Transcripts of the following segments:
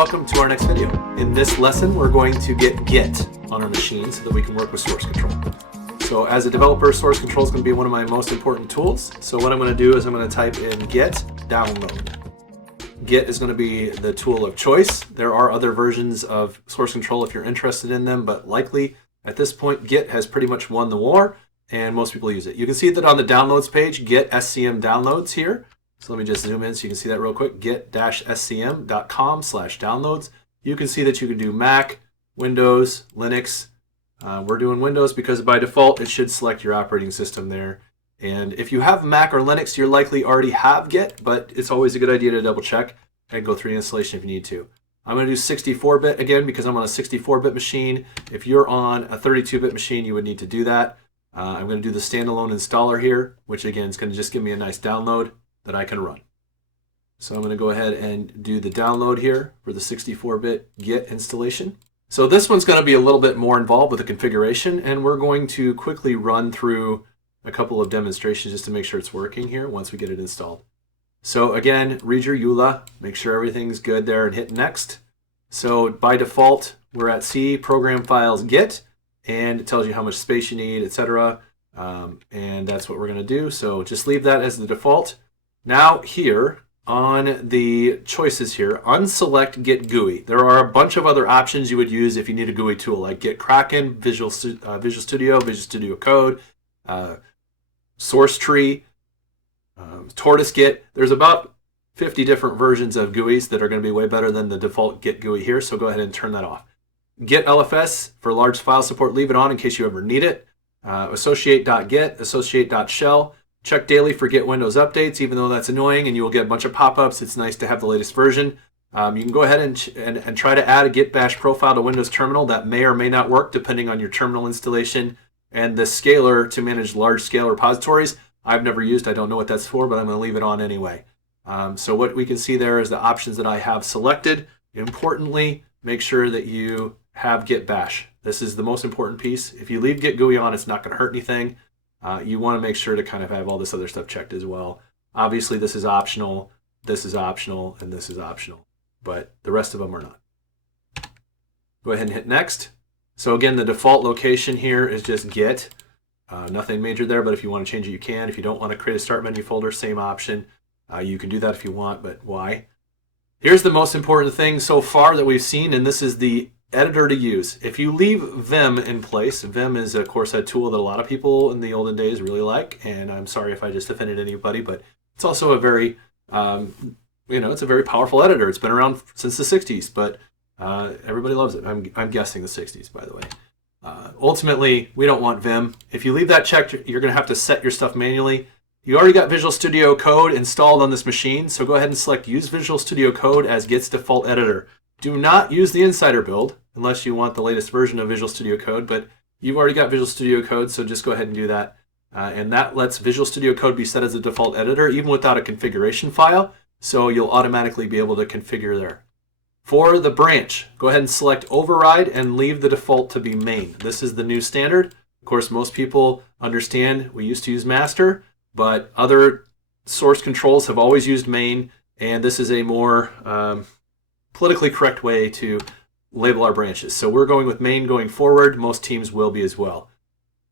welcome to our next video. In this lesson, we're going to get GIT on our machine so that we can work with source control. So as a developer, source control is going to be one of my most important tools. So what I'm going to do is I'm going to type in GIT download. GIT is going to be the tool of choice. There are other versions of source control if you're interested in them, but likely at this point, GIT has pretty much won the war and most people use it. You can see that on the downloads page, GIT SCM downloads here. So let me just zoom in so you can see that real quick. git-scm.com/downloads. You can see that you can do Mac, Windows, Linux. We're doing Windows because by default it should select your operating system there. And if you have Mac or Linux, you're likely already have GIT, but it's always a good idea to double check and go through the installation if you need to. I'm going to do 64-bit again because I'm on a 64-bit machine. If you're on a 32-bit machine, you would need to do that. I'm going to do the standalone installer here, which again is going to just give me a nice download that I can run. So I'm going to go ahead and do the download here for the 64-bit GIT installation. So this one's going to be a little bit more involved with the configuration, and we're going to quickly run through a couple of demonstrations just to make sure it's working here once we get it installed. So again, read your EULA, make sure everything's good there and hit next. So by default, we're at C, program files, GIT, and it tells you how much space you need, etc. And that's what we're going to do. So just leave that as the default. Now here on the choices here, unselect Git GUI. There are a bunch of other options you would use if you need a GUI tool like Git Kraken, Visual Studio, Visual Studio Code, Source Tree, Tortoise Git. There's about 50 different versions of GUIs that are going to be way better than the default Git GUI here, so go ahead and turn that off. Git LFS for large file support, leave it on in case you ever need it. Associate.git, associate.shell. Check daily for Git Windows updates, even though that's annoying and you will get a bunch of pop-ups. It's nice to have the latest version. You can go ahead and try to add a Git Bash profile to Windows Terminal. That may or may not work depending on your terminal installation. And the scaler to manage large-scale repositories, I've never used. I don't know what that's for, but I'm going to leave it on anyway. So what we can see there is the options that I have selected. Importantly, make sure that you have Git Bash. This is the most important piece. If you leave Git GUI on, it's not going to hurt anything. You want to make sure to kind of have all this other stuff checked as well. Obviously, this is optional, and this is optional, but the rest of them are not. Go ahead and hit next. So again, the default location here is just Git. Nothing major there, but if you want to change it, you can. If you don't want to create a start menu folder, same option. You can do that if you want, but why? Here's the most important thing so far that we've seen, and this is the editor to use. If you leave Vim in place, Vim is of course a tool that a lot of people in the olden days really like, and I'm sorry if I just offended anybody, but it's also a very, it's a very powerful editor. It's been around since the 60s, but everybody loves it. I'm guessing the 60s, by the way. Ultimately, we don't want Vim. If you leave that checked, you're going to have to set your stuff manually. You already got Visual Studio Code installed on this machine, so go ahead and select Use Visual Studio Code as Git's default editor. Do not use the Insider build unless you want the latest version of Visual Studio Code, but you've already got Visual Studio Code, so just go ahead and do that. And that lets Visual Studio Code be set as a default editor, even without a configuration file, so you'll automatically be able to configure there. For the branch, go ahead and select Override and leave the default to be main. This is the new standard. Of course, most people understand we used to use master, but other source controls have always used main, and this is a more politically correct way to label our branches. So we're going with main going forward. Most teams will be as well.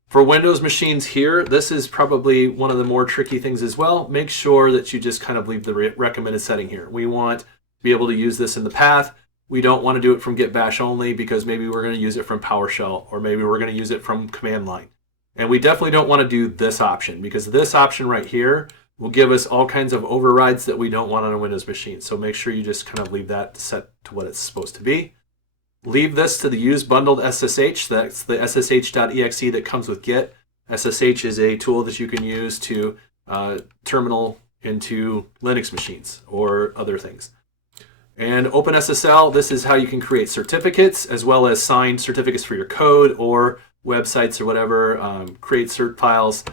For Windows machines here, this is probably one of the more tricky things as well. Make sure that you just kind of leave the recommended setting here. We want to be able to use this in the path. We don't want to do it from Git Bash only because maybe we're going to use it from PowerShell or maybe we're going to use it from command line. And we definitely don't want to do this option because this option right here will give us all kinds of overrides that we don't want on a Windows machine. So make sure you just kind of leave that set to what it's supposed to be. Leave this to the use bundled SSH. That's the SSH.exe that comes with Git. SSH is a tool that you can use to terminal into Linux machines or other things. And OpenSSL, this is how you can create certificates as well as signed certificates for your code or websites or whatever, create cert files,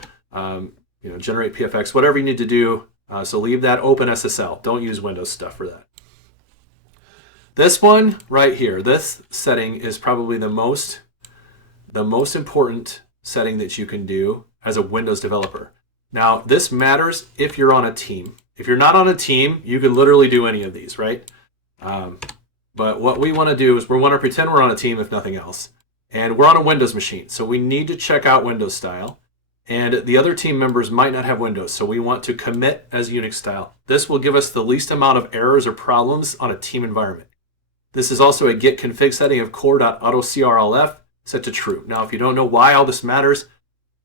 generate PFX, whatever you need to do. So leave that OpenSSL. Don't use Windows stuff for that. This one right here, this setting is probably the most important setting that you can do as a Windows developer. Now, this matters if you're on a team. If you're not on a team, you can literally do any of these, right? But what we want to do is we want to pretend we're on a team if nothing else. And we're on a Windows machine. So we need to check out Windows style. And the other team members might not have Windows. So we want to commit as Unix style. This will give us the least amount of errors or problems on a team environment. This is also a git config setting of core.autocrlf set to true. Now, if you don't know why all this matters,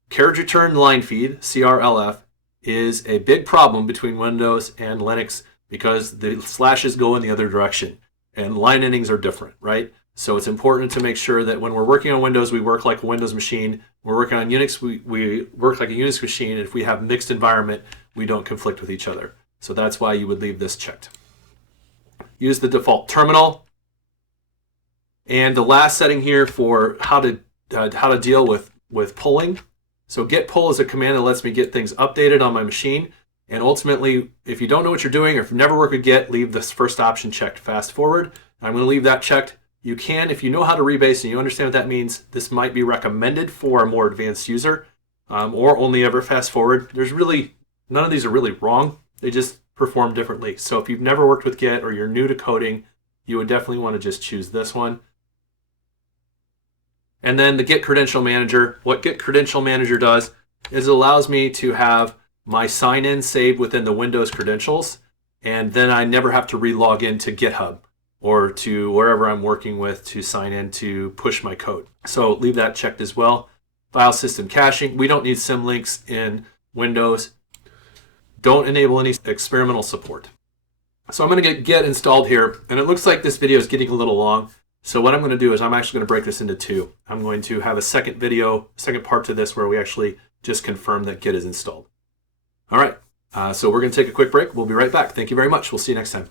carriage return line feed, CRLF, is a big problem between Windows and Linux because the slashes go in the other direction and line endings are different, right? So it's important to make sure that when we're working on Windows, we work like a Windows machine. When we're working on Unix, we work like a Unix machine. And if we have mixed environment, we don't conflict with each other. So that's why you would leave this checked. Use the default terminal. And the last setting here for how to deal with pulling. So git pull is a command that lets me get things updated on my machine. And ultimately, if you don't know what you're doing or if you've never worked with git, leave this first option checked. Fast forward. I'm going to leave that checked. You can, if you know how to rebase and you understand what that means, this might be recommended for a more advanced user or only ever fast forward. There's really, none of these are really wrong. They just perform differently. So if you've never worked with git or you're new to coding, you would definitely want to just choose this one. And then the Git Credential Manager. What Git Credential Manager does is it allows me to have my sign-in saved within the Windows credentials, and then I never have to re-log into GitHub or to wherever I'm working with to sign in to push my code. So leave that checked as well. File system caching. We don't need symlinks in Windows. Don't enable any experimental support. So I'm going to get Git installed here, and it looks like this video is getting a little long. So what I'm going to do is I'm actually going to break this into two. I'm going to have a second part to this where we actually just confirm that Git is installed. All right, so we're going to take a quick break. We'll be right back. Thank you very much. We'll see you next time.